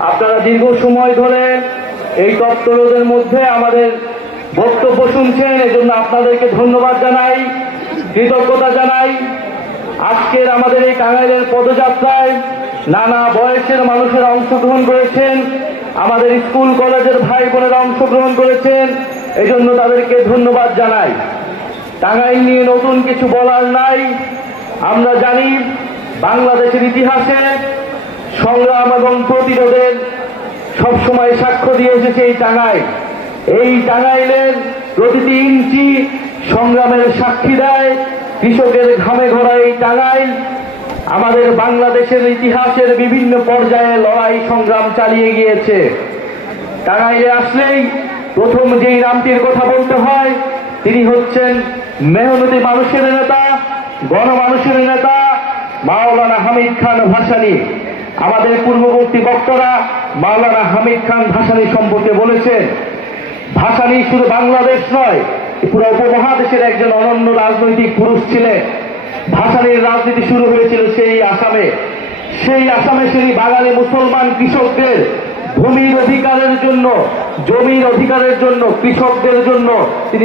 আপনারা দীর্ঘ সময় ধরে এই তপ্তরোদের মধ্যে আমাদের বক্তব্য শুনছেন, এজন্য আপনাদেরকে ধন্যবাদ জানাই, কৃতজ্ঞতা জানাই। আজকের আমাদের এই টাঙ্গাইলের পদযাত্রায় নানা বয়সের মানুষেরা অংশগ্রহণ করেছেন, আমাদের স্কুল কলেজের ভাই বোনেরা অংশগ্রহণ করেছেন, এজন্য তাদেরকে ধন্যবাদ জানাই। টাঙ্গাইল নিয়ে নতুন কিছু বলার নাই। আমরা জানি বাংলাদেশের ইতিহাসে সংগ্রাম এবং প্রতিরোধের সবসময় সাক্ষ্য দিয়ে এসেছে এই টাঙ্গাইল। এই টাঙ্গাইলের প্রতিটি ইঞ্চি সংগ্রামের সাক্ষী দেয়। কৃষকের ঘামে ঘোরা এই টাঙ্গাইল আমাদের বাংলাদেশের ইতিহাসের বিভিন্ন পর্যায়ে লড়াই সংগ্রাম চালিয়ে গিয়েছে। টাঙ্গাইলে আসলেই প্রথম যেই নামটির কথা বলতে হয় তিনি হচ্ছেন মেহনতি মানুষের নেতা, গণমানুষের নেতা মাওলানা হামিদ খান ভাসানী। আমাদের পূর্ববর্তী বক্তারা মাওলানা হামিদ খান ভাসানী সম্পর্কে বলেছেন, ভাসানী শুধু বাংলাদেশ নয়, পুরো উপমহাদেশের একজন অনন্য রাজনৈতিক পুরুষ ছিলেন। ভাসানীর রাজনীতি শুরু হয়েছিল সেই আসামে। সেই আসামে তিনি বাঙালি মুসলমান কৃষকদের ভূমির অধিকারের জন্য, জমির অধিকারের জন্য, কৃষকদের জন্য তিনি